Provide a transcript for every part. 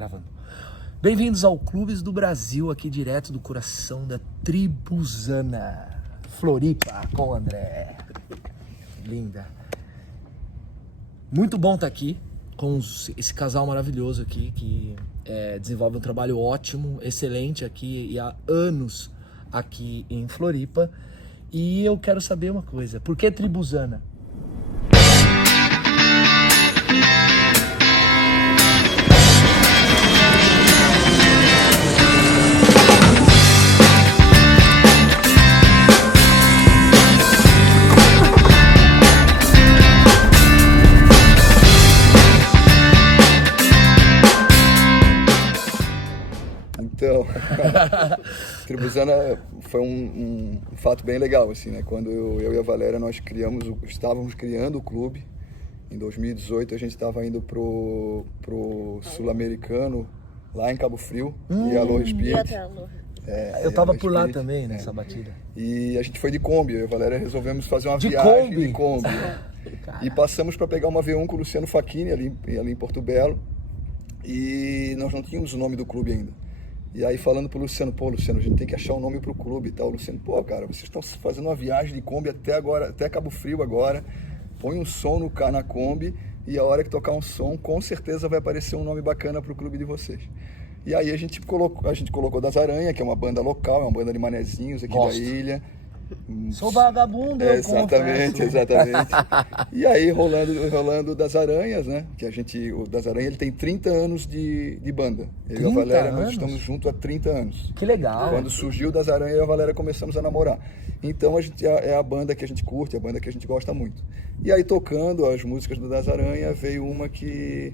Gravando. Bem-vindos ao Clubes do Brasil, aqui direto do coração da Tribuzana, Floripa, com o André. Linda. Muito bom estar aqui com esse casal maravilhoso aqui, que desenvolve um trabalho ótimo, excelente aqui e há anos aqui em Floripa. E eu quero saber uma coisa, por que Tribuzana? Então, Tribuzana foi um fato bem legal, assim, né? Quando eu e a Valéria, estávamos criando o clube. Em 2018 a gente estava indo pro Sul-Americano, lá em Cabo Frio, e Aloha Spirit. Eu tava por lá também, nessa batida. E a gente foi de Kombi, eu e a Valéria resolvemos fazer uma viagem de Kombi. E passamos para pegar uma V1 com o Luciano Facchini, ali em Porto Belo. E nós não tínhamos o nome do clube ainda. E aí falando pro Luciano, Luciano, a gente tem que achar um nome pro clube e tal. O Luciano, cara, vocês estão fazendo uma viagem de Kombi até Cabo Frio agora, põe um som na Kombi e a hora que tocar um som, com certeza vai aparecer um nome bacana pro clube de vocês. E aí a gente colocou Das Aranha, que é uma banda local, é uma banda de manezinhos aqui da ilha. Sou vagabundo, exatamente. E aí rolando Das Aranhas, né? Que o Das Aranha ele tem 30 anos de banda. Eu e a Valéria, nós estamos juntos há 30 anos. Que legal. Quando surgiu Das Aranhas, eu e a Valéria começamos a namorar. Então a gente é a banda que a gente curte, é a banda que a gente gosta muito. E aí tocando as músicas do Das Aranha, veio uma que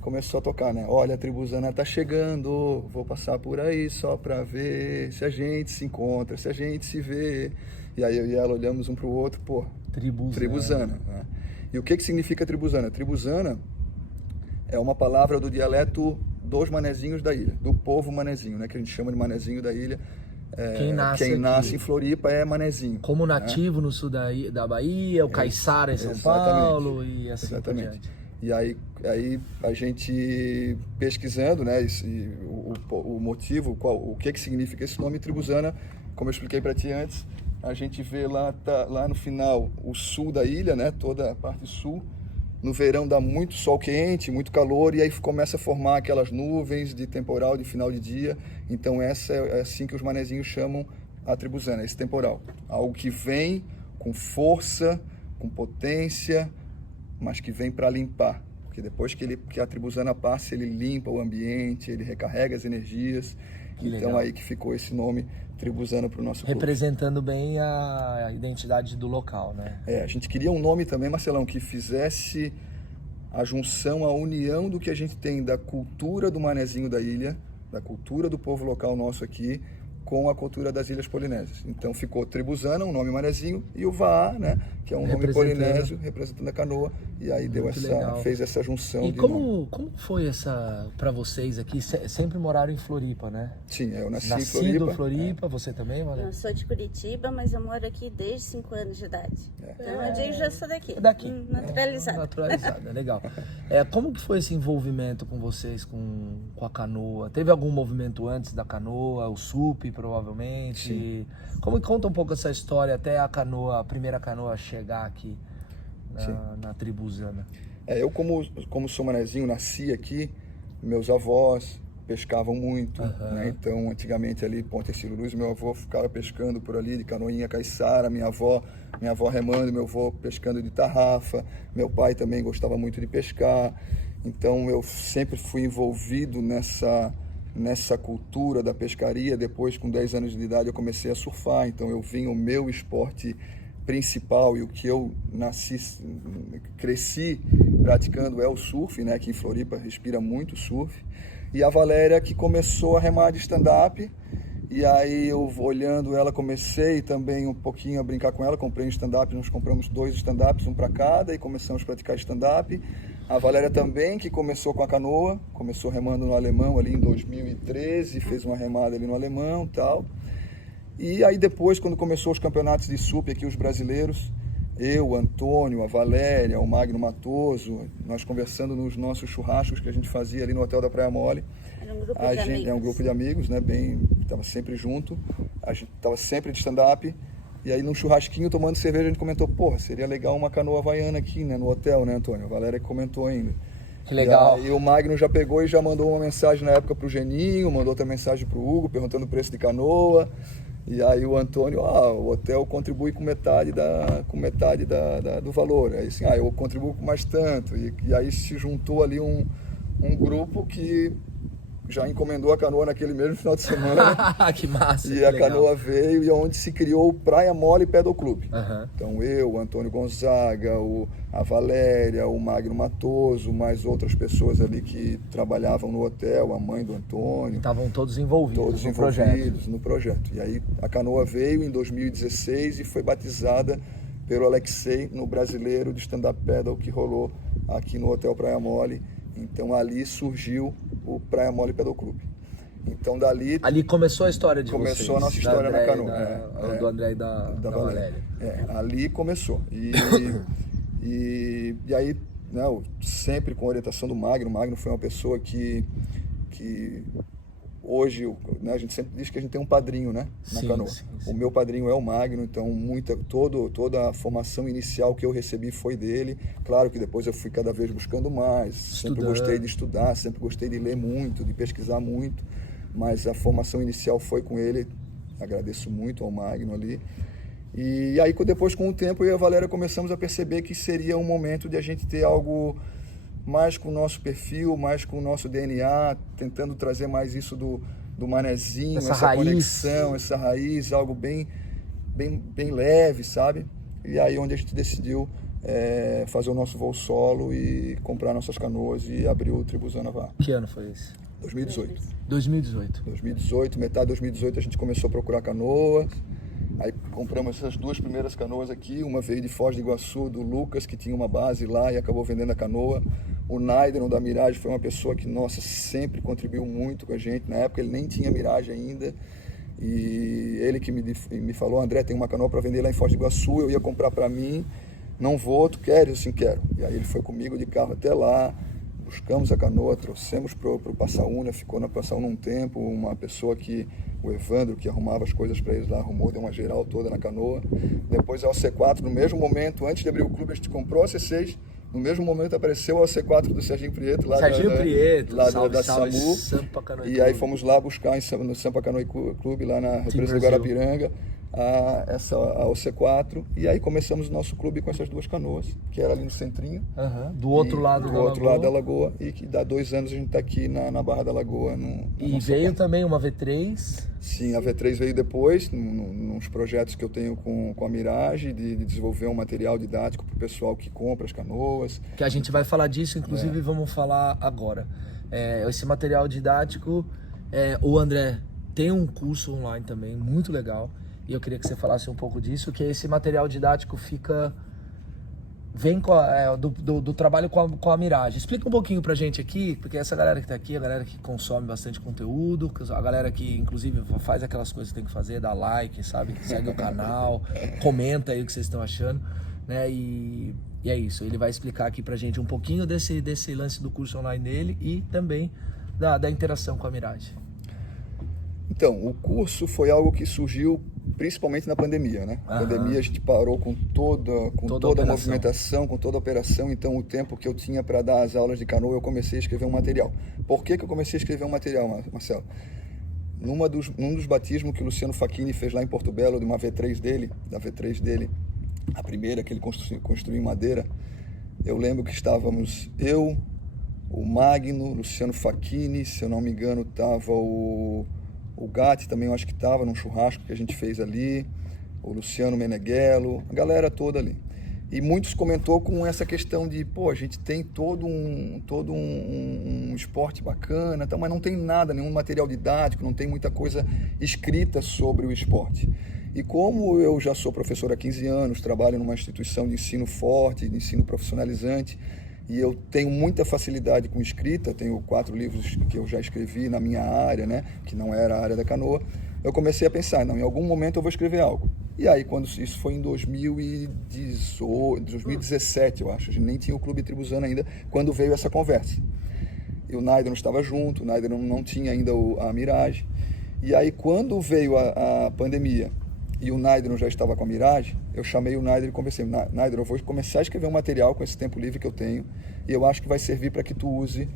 começou a tocar, né? Olha, a Tribuzana tá chegando, vou passar por aí só pra ver se a gente se encontra, se a gente se vê. E aí eu e ela olhamos um pro outro, Tribuzana. Né? E o que significa Tribuzana? Tribuzana é uma palavra do dialeto dos manezinhos da ilha, do povo manezinho, né? Que a gente chama de manezinho da ilha. Quem nasce em Floripa é manezinho. Como nativo, né? No sul da Bahia, o Caiçara em São Paulo e assim por diante. E aí a gente pesquisando, né, o motivo, o que significa esse nome Tribuzana, como eu expliquei para ti antes, a gente vê lá no final o sul da ilha, né, toda a parte sul. No verão dá muito sol quente, muito calor, e aí começa a formar aquelas nuvens de temporal de final de dia. Então é assim que os manezinhos chamam a Tribuzana, esse temporal. Algo que vem com força, com potência, mas que vem para limpar, porque depois que a Tribuzana passa, ele limpa o ambiente, ele recarrega as energias. Então aí que ficou esse nome Tribuzana para o nosso clube. Representando bem a identidade do local, né? A gente queria um nome também, Marcelão, que fizesse a junção, a união do que a gente tem da cultura do manezinho da ilha, da cultura do povo local nosso aqui, com a cultura das Ilhas Polinésias. Então ficou Tribuzana, um nome manezinho, e o Vaá, né, que é um nome polinésio, representando a canoa, e aí fez essa junção. E como foi para vocês aqui? Sempre moraram em Floripa, né? Sim, eu nasci em Floripa. Você também, Valéria? Eu sou de Curitiba, mas eu moro aqui desde 5 anos de idade. Então eu já sou daqui. Naturalizada. Naturalizada, legal. Como que foi esse envolvimento com vocês, com a canoa? Teve algum movimento antes da canoa, o SUP, provavelmente? Sim. Conta um pouco essa história até a primeira canoa chegar aqui na Tribuzana? Eu como sou manezinho, nasci aqui, meus avós pescavam muito, né? Então antigamente ali Ponte Ercílio Luz, meu avô ficava pescando por ali de canoinha caiçara, minha avó remando, meu avô pescando de tarrafa, meu pai também gostava muito de pescar. Então eu sempre fui envolvido nessa cultura da pescaria. Depois, com 10 anos de idade, eu comecei a surfar. Então eu vim, o meu esporte principal e o que eu cresci praticando é o surf, né? Aqui em Floripa respira muito surf. E a Valéria, que começou a remar de stand-up, e aí eu olhando ela, comecei também um pouquinho a brincar com ela, comprei um stand-up, nós compramos 2 stand-ups, um para cada, e começamos a praticar stand-up. A Valéria também, que começou com a canoa, começou remando no Alemão ali em 2013, fez uma remada ali no Alemão e tal. E aí depois, quando começou os campeonatos de SUP aqui, os brasileiros, eu, o Antônio, a Valéria, o Magno Matoso, nós conversando nos nossos churrascos que a gente fazia ali no Hotel da Praia Mole. Era um grupo de amigos. É um grupo de amigos, né? Estava sempre junto, a gente estava sempre de stand-up. E aí, num churrasquinho, tomando cerveja, a gente comentou, porra, seria legal uma canoa havaiana aqui, né? No hotel, né, Antônio? A Valéria que comentou ainda. Que legal. E o Magno já pegou e já mandou uma mensagem na época pro Geninho, mandou outra mensagem pro Hugo, perguntando o preço de canoa. E aí o Antônio, o hotel contribui com metade do valor. Aí assim, eu contribuo com mais tanto. E aí se juntou ali um grupo que já encomendou a canoa naquele mesmo final de semana. Que massa. E que a legal. canoa veio e onde se criou o Praia Mole Pedal Clube. Uhum. Então eu, o Antônio Gonzaga, a Valéria, o Magno Matoso, mais outras pessoas ali que trabalhavam no hotel, a mãe do Antônio. Estavam todos envolvidos no projeto. E aí a canoa veio em 2016 e foi batizada pelo Alexei no Brasileiro de Stand-Up Pedal que rolou aqui no Hotel Praia Mole. Então ali surgiu o Praia Mole Pedal Clube. Então dali... Ali começou a história de vocês. Começou a nossa história na canoa. Do André e da Valéria. Ali começou. E aí, né, sempre com a orientação do Magno. O Magno foi uma pessoa que hoje, né, a gente sempre diz que a gente tem um padrinho, né, na canoa. Sim. O meu padrinho é o Magno, então toda a formação inicial que eu recebi foi dele. Claro que depois eu fui cada vez buscando mais, sempre gostei de estudar, sempre gostei de ler muito, de pesquisar muito, mas a formação inicial foi com ele. Agradeço muito ao Magno ali. E aí depois, com o tempo, eu e a Valéria começamos a perceber que seria um momento de a gente ter algo mais com o nosso perfil, mais com o nosso DNA, tentando trazer mais isso do manezinho, essa conexão, essa raiz, algo bem leve, sabe? E aí onde a gente decidiu fazer o nosso voo solo e comprar nossas canoas e abrir o Tribuzana VA. Que ano foi esse? 2018. 2018, metade de 2018 a gente começou a procurar canoas. Aí compramos essas duas primeiras canoas aqui, uma veio de Foz do Iguaçu, do Lucas, que tinha uma base lá e acabou vendendo a canoa. O Naiden, da Mirage, foi uma pessoa que, nossa, sempre contribuiu muito com a gente. Na época ele nem tinha Mirage ainda. E ele que me falou, André, tem uma canoa para vender lá em Foz do Iguaçu, eu ia comprar para mim, não vou, tu queres? Assim, quero. E aí ele foi comigo de carro até lá, buscamos a canoa, trouxemos pro Passaúna, ficou na Passaúna um tempo, uma pessoa que, o Evandro, que arrumava as coisas para eles lá, arrumou, deu uma geral toda na canoa. Depois a OC4, no mesmo momento, antes de abrir o clube, a gente comprou a C6, no mesmo momento apareceu a OC4 do Serginho Prieto, lá da SAMU, Sampa Canoe e aí fomos lá buscar no Sampa Canoe Clube, lá na represa do Guarapiranga, a OC4, e aí começamos o nosso clube com essas duas canoas, que era ali no centrinho. Do outro lado da Lagoa, e que dá 2 anos a gente está aqui na Barra da Lagoa. E veio também uma V3? Sim, a V3 veio depois, nos projetos que eu tenho com a Mirage, de desenvolver um material didático para o pessoal que compra as canoas. Que a gente vai falar disso, inclusive vamos falar agora. Esse material didático, o André tem um curso online também, muito legal, e eu queria que você falasse um pouco disso, que esse material didático vem do trabalho com a Mirage. Explica um pouquinho pra gente aqui, porque essa galera que tá aqui, a galera que consome bastante conteúdo, a galera que inclusive faz aquelas coisas que tem que fazer, dá like, sabe, segue o canal, comenta aí o que vocês estão achando, né, e é isso, ele vai explicar aqui pra gente um pouquinho desse lance do curso online dele e também da interação com a Mirage. Então, o curso foi algo que surgiu principalmente na pandemia, né? Na pandemia a gente parou com toda a movimentação, com toda a operação, então o tempo que eu tinha para dar as aulas de canoa, eu comecei a escrever um material. Por que eu comecei a escrever um material, Marcelo? Num dos batismos que o Luciano Facchini fez lá em Porto Belo, de uma V3 dele, a primeira que ele construiu em madeira, eu lembro que estávamos eu, o Magno, Luciano Facchini, se eu não me engano, estava o Gatti também, eu acho que estava num churrasco que a gente fez ali, o Luciano Meneghello, a galera toda ali. E muitos comentou com essa questão de, a gente tem todo um esporte bacana, mas não tem nada, nenhum material didático, não tem muita coisa escrita sobre o esporte. E como eu já sou professor há 15 anos, trabalho numa instituição de ensino forte, de ensino profissionalizante, e eu tenho muita facilidade com escrita, tenho 4 livros que eu já escrevi na minha área, né, que não era a área da canoa. Eu comecei a pensar, não, em algum momento eu vou escrever algo. E aí, quando isso foi em 2017, eu acho, a gente nem tinha o Clube Tribuzano ainda, quando veio essa conversa. E o Naider não estava junto, o Naider não tinha ainda a Mirage. E aí, quando veio a pandemia e o Naider já estava com a Mirage, eu chamei o Naider e conversei, Naider, eu vou começar a escrever um material com esse tempo livre que eu tenho, e eu acho que vai servir para que tu use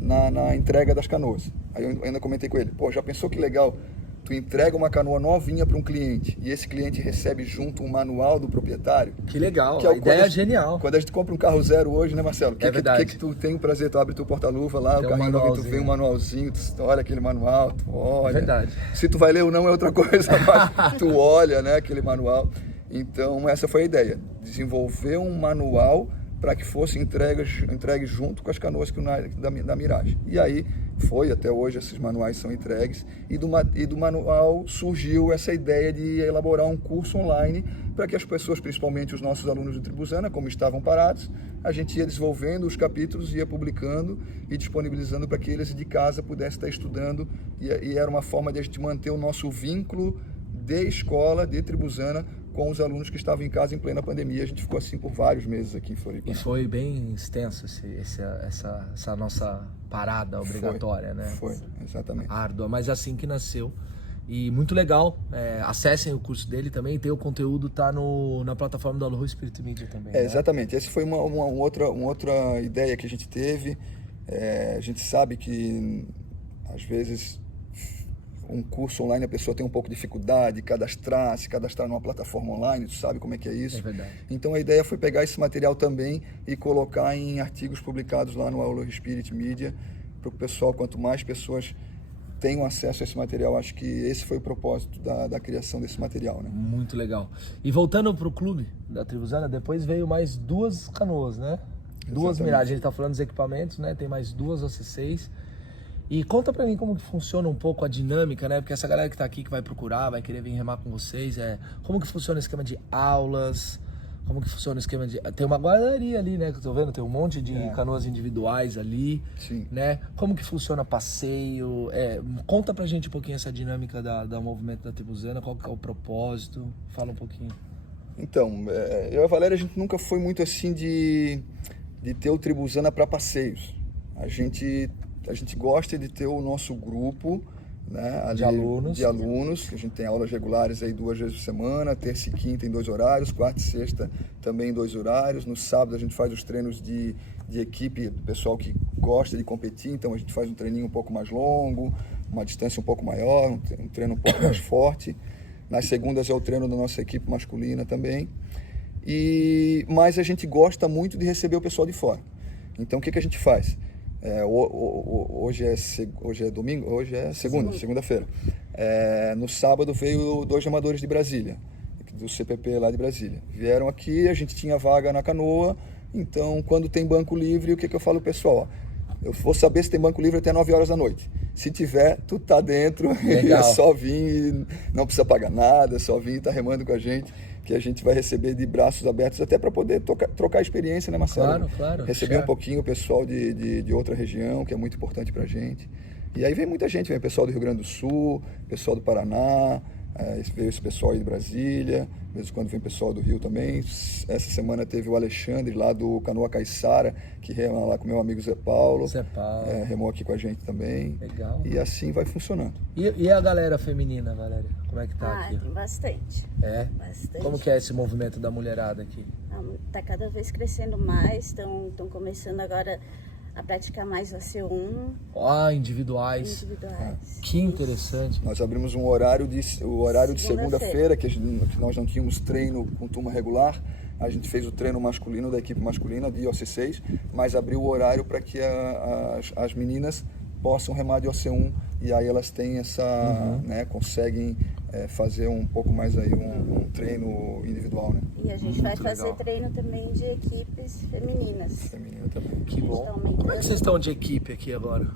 na entrega das canoas. Aí eu ainda comentei com ele, pô, já pensou que legal? Tu entrega uma canoa novinha para um cliente e esse cliente recebe junto um manual do proprietário. Que legal, que é a ideia é genial. Quando a gente compra um carro zero hoje, né, Marcelo? Verdade. Que tu tem o prazer, tu abre teu porta-luva lá, tem o carrinho novo, tu vê um manualzinho, tu olha aquele manual, tu olha. Verdade. Se tu vai ler ou não é outra coisa, mas tu olha, né, aquele manual. Então, essa foi a ideia, desenvolver um manual para que fosse entregue junto com as canoas da Mirage. E aí foi, até hoje esses manuais são entregues, e do manual surgiu essa ideia de elaborar um curso online para que as pessoas, principalmente os nossos alunos do Tribuzana, como estavam parados, a gente ia desenvolvendo os capítulos, ia publicando e disponibilizando para que eles de casa pudessem estar estudando, e era uma forma de a gente manter o nosso vínculo de escola, de Tribuzana, com os alunos que estavam em casa em plena pandemia. A gente ficou assim por vários meses aqui em Floripa. E foi bem extenso essa nossa parada obrigatória, né? Foi, exatamente. Árdua, mas assim que nasceu. E muito legal, acessem o curso dele também, tem o conteúdo, tá na plataforma da Aloha Espírito Mídia também. Né? Exatamente, essa foi uma outra ideia que a gente teve. A gente sabe que às vezes um curso online a pessoa tem um pouco de dificuldade de se cadastrar numa plataforma online, tu sabe como é que é isso? É verdade. Então a ideia foi pegar esse material também e colocar em artigos publicados lá no Aloha Spirit Media, para o pessoal, quanto mais pessoas tenham acesso a esse material, acho que esse foi o propósito da criação desse material, né? Muito legal. E voltando para o clube da Tribuzana, depois veio mais 2 canoas, né? Exatamente. 2 Mirage, a gente está falando dos equipamentos, né? Tem mais 2 OC6. E conta pra mim como que funciona um pouco a dinâmica, né? Porque essa galera que tá aqui, que vai procurar, vai querer vir remar com vocês, como que funciona o esquema de aulas, como que funciona o esquema de... Tem uma guardaria ali, né? Que eu tô vendo, tem um monte de canoas individuais ali, Sim. né? Como que funciona passeio? Conta pra gente um pouquinho essa dinâmica do movimento da Tribuzana, qual que é o propósito, fala um pouquinho. Então, eu e a Valéria, a gente nunca foi muito assim de ter o Tribuzana para passeios. A gente gosta de ter o nosso grupo, né, de alunos, que a gente tem aulas regulares aí 2 vezes por semana, terça e quinta em 2 horários, quarta e sexta também em 2 horários. No sábado a gente faz os treinos de equipe, do pessoal que gosta de competir, então a gente faz um treininho um pouco mais longo, uma distância um pouco maior, um treino um pouco mais forte. Nas segundas é o treino da nossa equipe masculina também. Mas a gente gosta muito de receber o pessoal de fora. Então o que a gente faz? Hoje é domingo, hoje é segunda-feira. No sábado veio 2 remadores de Brasília, do CPP lá de Brasília. Vieram aqui, a gente tinha vaga na canoa, então quando tem banco livre, o que eu falo pro pessoal? Eu vou saber se tem banco livre até 9 horas da noite. Se tiver, tu tá dentro, é só vir, não precisa pagar nada, é só vir e tá remando com a gente, que a gente vai receber de braços abertos, até para poder trocar experiência, né, Marcelo? Claro. Receber um pouquinho o pessoal de outra região, que é muito importante pra gente. E aí vem muita gente, vem pessoal do Rio Grande do Sul, pessoal do Paraná, veio esse pessoal aí de Brasília, de vez em quando vem pessoal do Rio também. Essa semana teve o Alexandre lá do Canoa Caiçara, que rema lá com meu amigo Zé Paulo. Remou aqui com a gente também. Legal. E assim vai funcionando. E a galera feminina, Valéria? Como é que tá aqui? Tem bastante. Bastante. Como que é esse movimento da mulherada aqui? Tá cada vez crescendo mais, estão começando agora a praticar mais o AC1. Individuais. Que interessante. Nós abrimos o horário de segunda-feira, que nós não tínhamos treino com turma regular. A gente fez o treino masculino da equipe masculina de OC6, mas abriu o horário para que as meninas possam remar de OC1, e aí elas têm né, conseguem fazer um pouco mais aí um treino individual, né? E a gente vai fazer treino também de equipes femininas. Feminina também. Que bom. Como é que vocês estão de equipe aqui agora?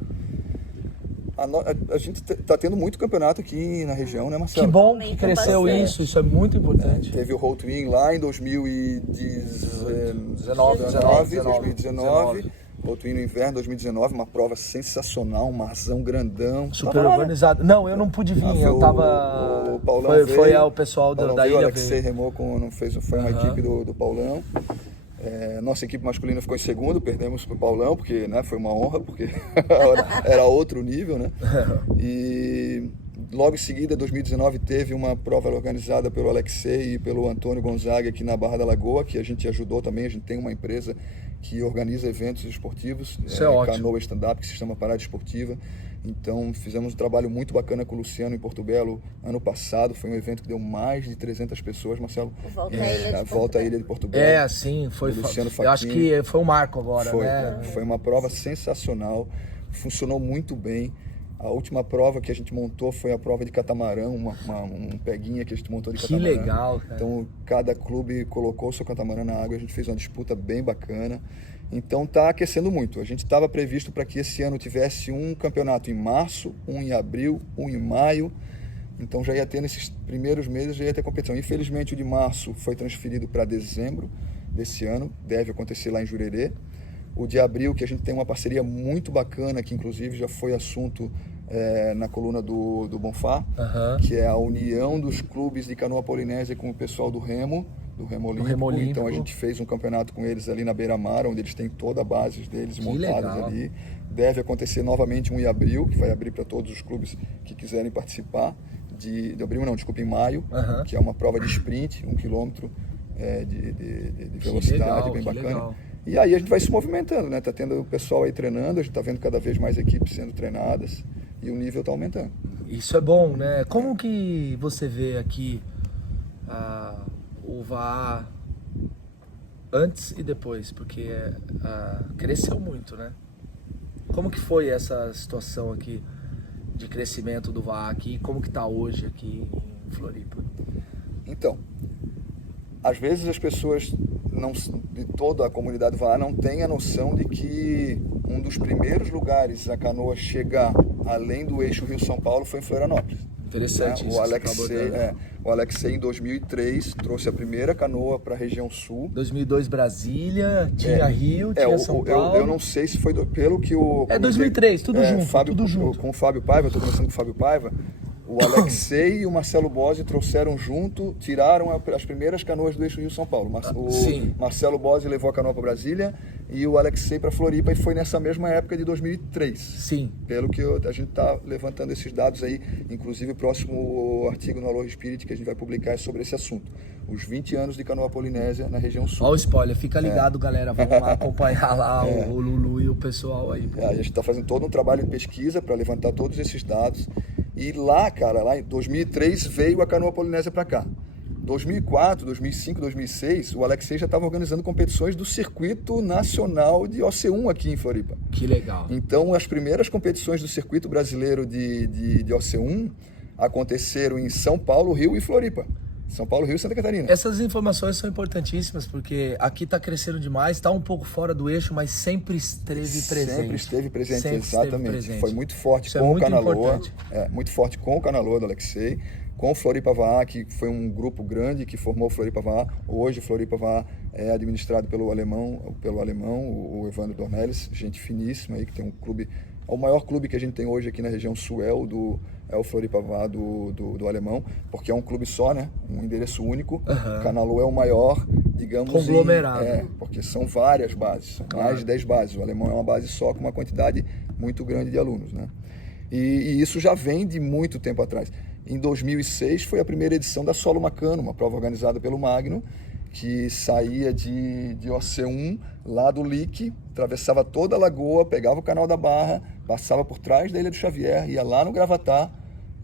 A gente tá tendo muito campeonato aqui na região, né, Marcelo? Que bom que cresceu Bastante. isso é muito importante. Teve o Roll Twin lá em 2019. 19. Roll Twin no inverno, 2019, uma prova sensacional, um marzão grandão. Super Tava lá, né? organizado. Não, eu não pude vir, Foi eu tava... O Paulão foi veio, o pessoal Paulão da veio, ilha o Alexei veio. remou foi uma equipe do Paulão. Nossa equipe masculina ficou em segundo, perdemos pro Paulão, porque, né, foi uma honra, porque era outro nível, né? E logo em seguida, 2019, teve uma prova organizada pelo Alexei e pelo Antônio Gonzaga aqui na Barra da Lagoa, que a gente ajudou também. A gente tem uma empresa que organiza eventos esportivos, Isso é ótimo. Canoa Stand-Up, que se chama Parada Esportiva. Então fizemos um trabalho muito bacana com o Luciano em Porto Belo ano passado. Foi um evento que deu mais de 300 pessoas, Marcelo. Volta à Ilha de A Porto volta à Belo. Ilha de Porto Belo. É, assim, foi... O Luciano Eu acho Facchini. que foi um marco agora, né? Foi uma prova sensacional, funcionou muito bem. A última prova que a gente montou foi a prova de catamarã, um peguinha que a gente montou de Que catamarã. legal, cara. Então, cada clube colocou o seu catamarã na água, a gente fez uma disputa bem bacana. Então, tá aquecendo muito. A gente estava previsto para que esse ano tivesse um campeonato em março, um em abril, um em maio. Então, já ia ter nesses primeiros meses, já ia ter competição. Infelizmente, o de março foi transferido para dezembro desse ano, deve acontecer lá em Jurerê. O de abril, que a gente tem uma parceria muito bacana, que inclusive já foi assunto na coluna do Bonfá, que é a união dos clubes de canoa polinésia com o pessoal do Remo Olímpico. Então a gente fez um campeonato com eles ali na beira-mar, onde eles têm toda a base deles montadas ali. Deve acontecer novamente um em abril, que vai abrir para todos os clubes que quiserem participar. De abril não, desculpa, em maio, que é uma prova de sprint, 1 quilômetro de velocidade, bem bacana. Legal. E aí a gente vai se movimentando, né? Tá tendo o pessoal aí treinando, a gente tá vendo cada vez mais equipes sendo treinadas e o nível tá aumentando. Isso é bom, né? Como que você vê aqui o VAA antes e depois? Porque cresceu muito, né? Como que foi essa situação aqui de crescimento do VAA aqui? Como que tá hoje aqui em Floripa? Então, às vezes as pessoas de toda a comunidade VAA não tem a noção de que um dos primeiros lugares a canoa chegar além do eixo Rio-São Paulo foi em Florianópolis. Interessante isso. O Alexei em 2003 trouxe a primeira canoa para a região sul. 2002 Brasília, tinha Rio, tinha São Paulo. Eu não sei se foi pelo que o... 2003, tudo junto, tudo junto. Com o Fábio Paiva, eu estou conversando com o Fábio Paiva. O Alexei e o Marcelo Bose trouxeram junto, tiraram as primeiras canoas do eixo Rio-São Paulo. Marcelo Bose levou a canoa para Brasília e o Alexei para Floripa, e foi nessa mesma época de 2003. Sim. Pelo que a gente está levantando esses dados aí, inclusive o próximo artigo no Aloha Spirit que a gente vai publicar é sobre esse assunto. Os 20 anos de canoa polinésia na região sul. Olha o spoiler, fica ligado, galera. Vamos lá acompanhar lá o Lulu e o pessoal aí. A gente está fazendo todo um trabalho de pesquisa para levantar todos esses dados. E lá, cara, lá em 2003 veio a canoa polinésia para cá. 2004, 2005, 2006, o Alexei já estava organizando competições do circuito nacional de OC1 aqui em Floripa. Que legal. Então, as primeiras competições do circuito brasileiro de OC1 aconteceram em São Paulo, Rio e Floripa. São Paulo, Rio e Santa Catarina. Essas informações são importantíssimas, porque aqui está crescendo demais, está um pouco fora do eixo, mas sempre esteve presente. Sempre esteve presente, sempre exatamente. Esteve presente. Foi muito forte Isso com é o muito Canaloa. importante. Muito forte com o Canaloa do Alexei, com o Floripa VAA, que foi um grupo grande que formou o Floripa VAA. Hoje o Floripa VAA é administrado pelo alemão, o Evandro Dornelles, gente finíssima aí, que tem um clube. O maior clube que a gente tem hoje aqui na região sul é o Floripa VAA do alemão, porque é um clube só, né? Um endereço único. Canaloa é o maior, digamos... Conglomerado. Porque são várias bases, são mais de 10 bases. O alemão é uma base só com uma quantidade muito grande de alunos, né? E isso já vem de muito tempo atrás. Em 2006 foi a primeira edição da Solo Macano, uma prova organizada pelo Magno, que saía de OC1, lá do Lique, atravessava toda a lagoa, pegava o canal da Barra, passava por trás da Ilha do Xavier, ia lá no Gravatá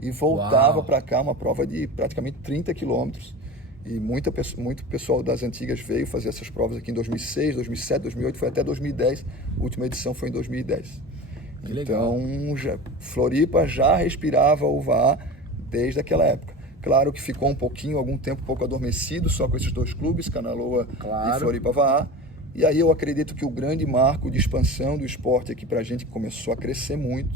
e voltava para cá, uma prova de praticamente 30 quilômetros. E muito pessoal das antigas veio fazer essas provas aqui em 2006, 2007, 2008, foi até 2010. A última edição foi em 2010. Que legal. Então, Floripa já respirava o VAA desde aquela época. Claro que ficou algum tempo um pouco adormecido, só com esses dois clubes, Canaloa e Floripa VAA. E aí eu acredito que o grande marco de expansão do esporte aqui pra gente, que começou a crescer muito,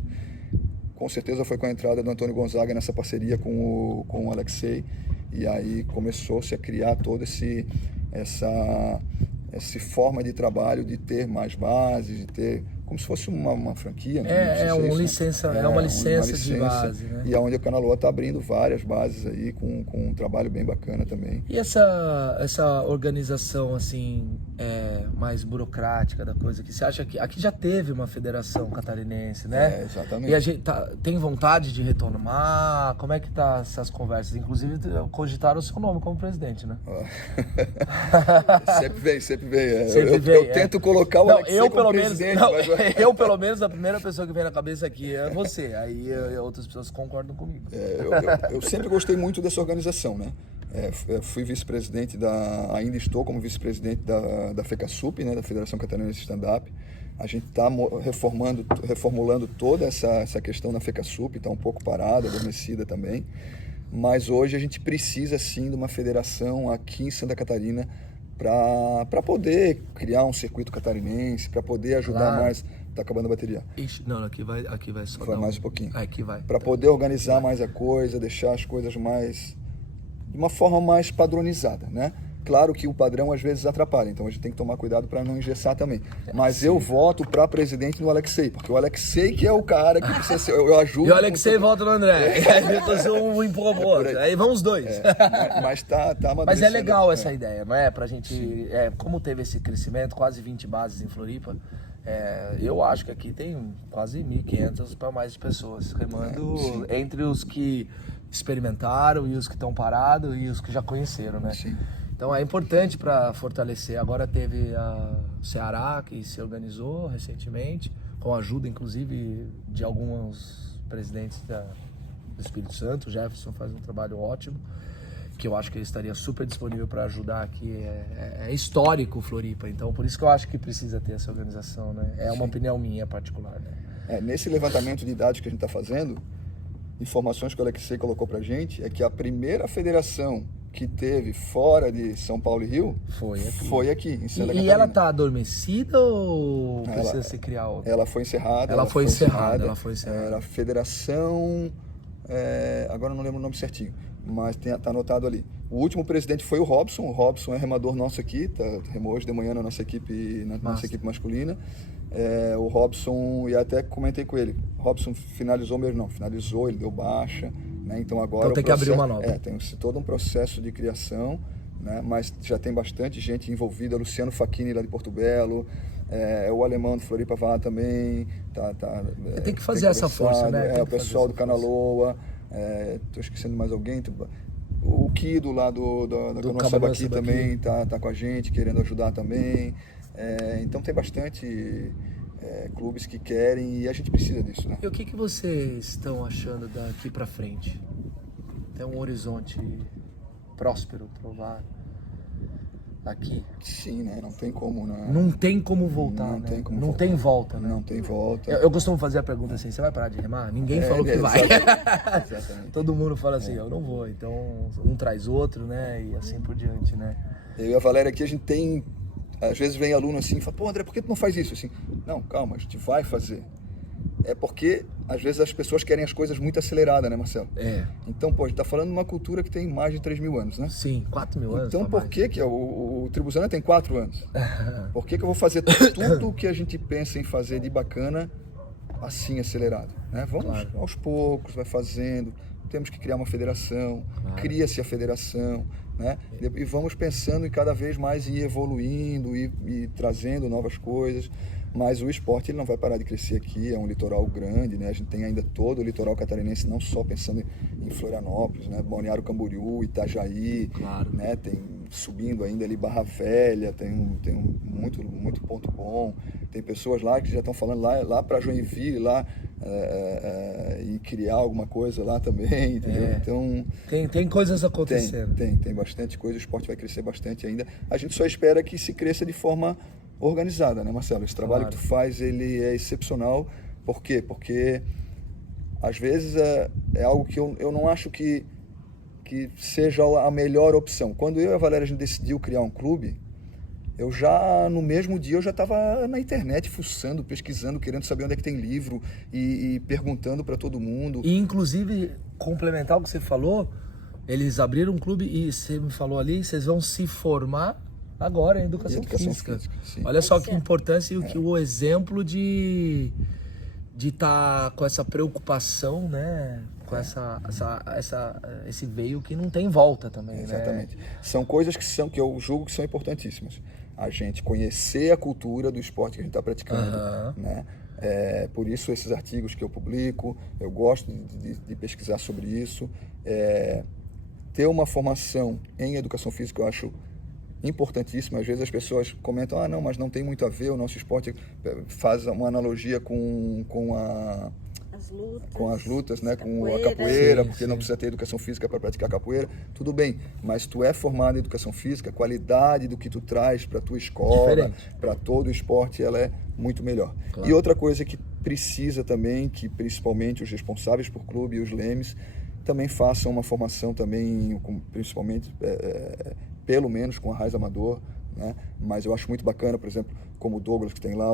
com certeza foi com a entrada do Antônio Gonzaga nessa parceria com o Alexei, e aí começou-se a criar toda essa forma de trabalho, de ter mais bases, de ter como se fosse uma franquia, né? É uma licença de base, né? E aonde a Canaloa está abrindo várias bases aí com um trabalho bem bacana também. E essa organização assim mais burocrática da coisa, que você acha que aqui já teve uma federação catarinense, né? Exatamente. E a gente tem vontade de retomar? Como é que tá essas conversas? Inclusive cogitaram o seu nome como presidente, né? Sempre vem. Eu tento colocar o Alexei como presidente, mas... Eu, pelo menos, a primeira pessoa que vem na cabeça aqui é você. Aí outras pessoas concordam comigo. Eu sempre gostei muito dessa organização, né? Fui vice-presidente ainda estou como vice-presidente da FECASUP, né? Da Federação Catarinense de Stand-Up. A gente está reformulando toda essa questão na FECASUP, está um pouco parada, adormecida também. Mas hoje a gente precisa, sim, de uma federação aqui em Santa Catarina para poder criar um circuito catarinense, para poder ajudar mais. Tá acabando a bateria. Ixi, não, aqui vai só. Vai mais um pouquinho. Aqui vai. Para poder organizar mais a coisa, deixar as coisas de uma forma mais padronizada, né? Claro que o padrão às vezes atrapalha, então a gente tem que tomar cuidado para não engessar também. Mas eu voto para presidente no Alexei, porque o Alexei que é o cara que precisa ser, eu ajudo. E o Alexei vota no André. Eu sou um empurrador. Aí vamos os dois. Mas tá Mas é legal essa ideia, não é? Pra gente, como teve esse crescimento, quase 20 bases em Floripa, eu acho que aqui tem quase 1.500 para mais pessoas remando entre os que experimentaram e os que estão parados e os que já conheceram, né? Sim. Então é importante para fortalecer. Agora teve o Ceará, que se organizou recentemente, com a ajuda inclusive de alguns presidentes do Espírito Santo. O Jefferson faz um trabalho ótimo, que eu acho que ele estaria super disponível para ajudar aqui. É histórico o Floripa, então por isso que eu acho que precisa ter essa organização, né? É uma opinião minha particular, né? Nesse levantamento de dados que a gente está fazendo, informações que o Alexei colocou para a gente, é que a primeira federação que teve fora de São Paulo e Rio foi aqui em Santa Catarina. E ela está adormecida ou precisa se criar outra? Ela foi encerrada. Ela foi encerrada. Era a Federação... agora eu não lembro o nome certinho, mas está anotado ali. O último presidente foi o Robson. O Robson é remador nosso aqui, remou hoje de manhã na nossa equipe masculina. O Robson, e até comentei com ele, Robson finalizou, ele deu baixa, né? Então agora tem que abrir uma nova. Tem todo um processo de criação, né? Mas já tem bastante gente envolvida. Luciano Facchini lá de Porto Belo, o alemão do Floripa vai lá também, tem que fazer essa força, né? O pessoal do Canaloa, tô esquecendo mais alguém, o Kido lá da Canoa aqui também tá com a gente, querendo ajudar também. Então tem bastante clubes que querem e a gente precisa disso, né? E o que vocês estão achando daqui para frente? Tem um horizonte próspero, provável aqui? Sim, né? Não tem como, né? Não tem como voltar, né? Não tem volta, né? Não tem volta. Eu costumo fazer a pergunta assim, você vai parar de remar? Ninguém falou que vai. Exatamente. Todo mundo fala assim, eu não vou. Então, um traz outro, né? E assim por diante, né? Eu e a Valéria aqui, a gente tem... Às vezes vem aluno assim e fala, pô, André, por que tu não faz isso? Assim, não, calma, a gente vai fazer. É porque, às vezes, as pessoas querem as coisas muito aceleradas, né, Marcelo? Então, pô, a gente tá falando de uma cultura que tem mais de 3 mil anos, né? Sim, 4 mil anos. Então, por que o Tribuzana tem 4 anos? Por que eu vou fazer tudo o que a gente pensa em fazer de bacana assim, acelerado? Né? Vamos aos poucos, vai fazendo. Temos que criar uma federação, cria-se a federação, né? E vamos pensando em cada vez mais ir evoluindo e trazendo novas coisas. Mas o esporte ele não vai parar de crescer aqui, é um litoral grande, né? A gente tem ainda todo o litoral catarinense, não só pensando em Florianópolis, né? Balneário Camboriú, Itajaí, né? Tem subindo ainda ali Barra Velha, tem muito ponto bom. Tem pessoas lá que já estão falando lá para Joinville, lá e criar alguma coisa lá também, entendeu? Então tem coisas acontecendo. Tem bastante coisa, o esporte vai crescer bastante ainda. A gente só espera que se cresça de forma organizada, né, Marcelo? Esse trabalho que tu faz, ele é excepcional. Por quê? Porque às vezes é algo que eu não acho que seja a melhor opção. Quando eu e a Valéria a gente decidiu criar um clube, eu já, no mesmo dia, eu já estava na internet, fuçando, pesquisando, querendo saber onde é que tem livro e perguntando para todo mundo. E, inclusive, complementar o que você falou, eles abriram um clube e você me falou ali, vocês vão se formar agora em educação física. Sim. Olha só que importância e o exemplo de estar com essa preocupação, né? Com esse veio que não tem volta também, Exatamente. né? São coisas que eu julgo que são importantíssimas. A gente conhecer a cultura do esporte que a gente está praticando, né? Por isso esses artigos que eu publico, eu gosto de pesquisar sobre isso. Ter uma formação em educação física eu acho importantíssimo. Às vezes as pessoas comentam, não, mas não tem muito a ver, o nosso esporte faz uma analogia com as lutas, né? Com a capoeira, porque não precisa ter educação física para praticar capoeira. Tudo bem, mas tu é formado em educação física, a qualidade do que tu traz para tua escola, para todo o esporte, ela é muito melhor. Claro. E outra coisa que precisa também, que principalmente os responsáveis por clube e os lemes também façam uma formação também, principalmente, pelo menos com a Raiz Amador, né? Mas eu acho muito bacana, por exemplo, como o Douglas, que tem lá,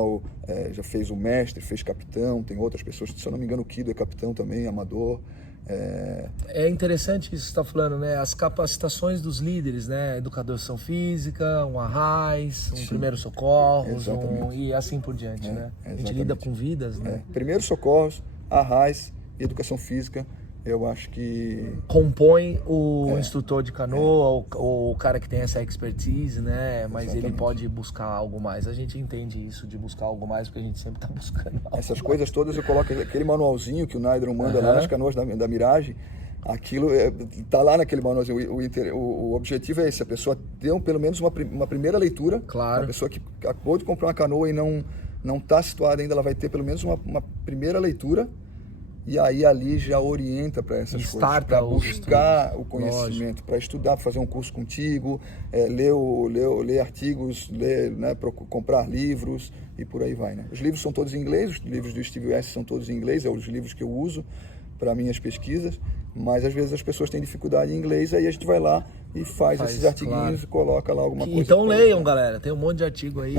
já fez o mestre, fez capitão, tem outras pessoas, se eu não me engano o Kido é capitão também, amador. É interessante isso que você está falando, né? As capacitações dos líderes, né? Educação física, um arraiz, primeiros socorros, e assim por diante, né? A gente lida com vidas, né? Primeiros socorros, arraiz e educação física. Eu acho que compõe o instrutor de canoa, ou o cara que tem essa expertise, né? Mas ele pode buscar algo mais. A gente entende isso, de buscar algo mais, porque a gente sempre está buscando algo Essas coisas todas eu coloco aquele manualzinho que o Naidron manda lá nas canoas da Mirage. Aquilo está lá naquele manualzinho. O objetivo é esse, a pessoa ter pelo menos uma primeira leitura. Claro. A pessoa que acabou de comprar uma canoa e não está situada ainda, ela vai ter pelo menos uma primeira leitura. E aí ali já orienta para essas coisas, para buscar o conhecimento, para estudar, para fazer um curso contigo, ler artigos, né, comprar livros e por aí vai, né? Os livros são todos em inglês, os livros do Steve West são todos em inglês, os livros que eu uso para minhas pesquisas, mas às vezes as pessoas têm dificuldade em inglês, aí a gente vai lá e faz esses artiguinhos e coloca lá alguma coisa. Então leiam, galera, tem um monte de artigo aí.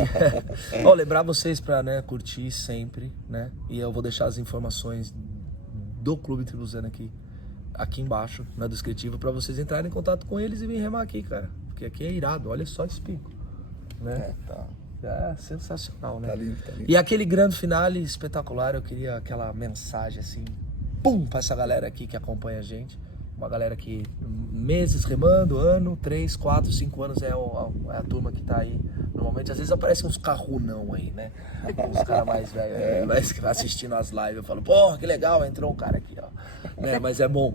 Lembrar vocês para, né, curtir sempre, né? E eu vou deixar as informações do Clube Tribuzano aqui embaixo, na descritiva, para vocês entrarem em contato com eles e virem remar aqui, cara. Porque aqui é irado, olha só esse pico, né? É sensacional, né? Tá lindo, tá lindo. E aquele grande finale espetacular, eu queria aquela mensagem assim, pra essa galera aqui que acompanha a gente. Uma galera que meses remando, 3, 4, 5 anos é a turma que tá aí. Normalmente, às vezes aparecem uns carrunão aí, né? Uns caras mais velhos, assistindo as lives. Eu falo, porra, que legal, entrou um cara aqui, ó. Né? Mas é bom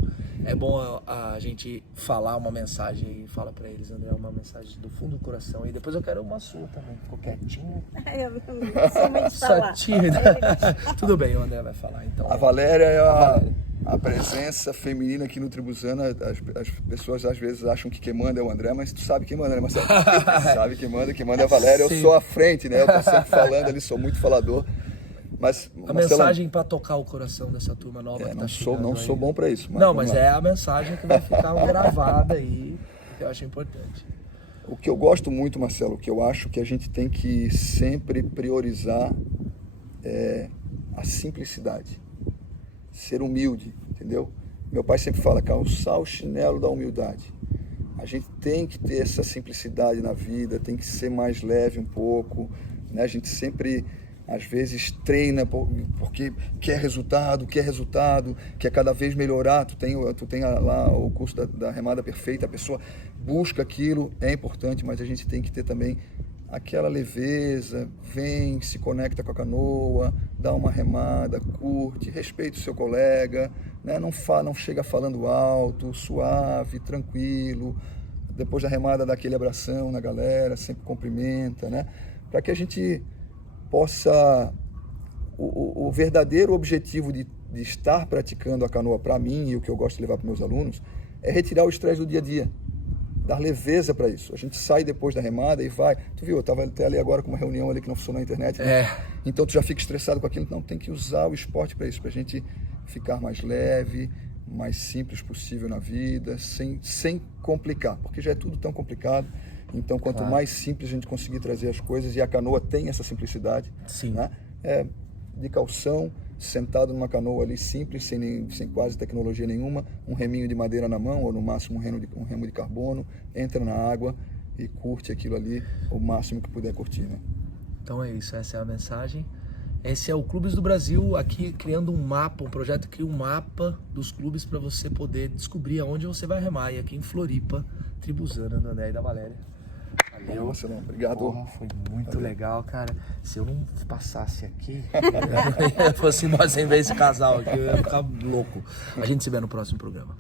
a gente falar uma mensagem e fala pra eles, André, uma mensagem do fundo do coração. E depois eu quero uma sua também, ficou quietinho. Eu não sou muito falar. Tímida. Tudo bem, o André vai falar, então. A Valéria é a presença feminina aqui no Tribuzano. As pessoas às vezes acham que quem manda é o André, mas tu sabe quem manda, né, Marcelo? Sabe quem manda é a Valéria. Sim. Eu sou à frente, né? Eu tô sempre falando ali, sou muito falador. Mas, a mensagem para tocar o coração dessa turma nova que tá chegando. Não sou bom para isso. Mas é a mensagem que vai ficar gravada aí, que eu acho importante. O que eu gosto muito, Marcelo, o que eu acho que a gente tem que sempre priorizar é a simplicidade. Ser humilde, entendeu? Meu pai sempre fala, calçar o chinelo da humildade. A gente tem que ter essa simplicidade na vida, tem que ser mais leve um pouco, né? A gente sempre, às vezes, treina porque quer resultado, quer cada vez melhorar. Tu tem lá o curso da remada perfeita, a pessoa busca aquilo, é importante, mas a gente tem que ter também aquela leveza, vem, se conecta com a canoa, dá uma remada, curte, respeita o seu colega, né? Não chega falando alto, suave, tranquilo. Depois da remada dá aquele abração na galera, sempre cumprimenta, né? Para que a gente possa... O verdadeiro objetivo de estar praticando a canoa para mim e o que eu gosto de levar para meus alunos é retirar o estresse do dia a dia. Dar leveza para isso. A gente sai depois da remada e vai. Tu viu, eu estava até ali agora com uma reunião ali que não funcionou na internet. Né? Então tu já fica estressado com aquilo. Não, tem que usar o esporte para isso, para a gente ficar mais leve, mais simples possível na vida, sem complicar, porque já é tudo tão complicado. Então, quanto Claro. mais simples a gente conseguir trazer as coisas, e a canoa tem essa simplicidade, Sim. né? De calção, sentado numa canoa ali simples, sem quase tecnologia nenhuma, um reminho de madeira na mão, ou no máximo um remo de carbono, entra na água e curte aquilo ali o máximo que puder curtir, né? Então é isso, essa é a mensagem. Esse é o Clubes do Brasil, aqui criando um mapa, um projeto que cria um mapa dos clubes para você poder descobrir aonde você vai remar. E aqui em Floripa, Tribuzana, do André e da Valéria. Valeu. Marcelão, obrigado. Porra, foi muito legal, cara. Se eu não passasse aqui, fosse embora sem ver esse casal aqui, eu ia ficar louco. A gente se vê no próximo programa.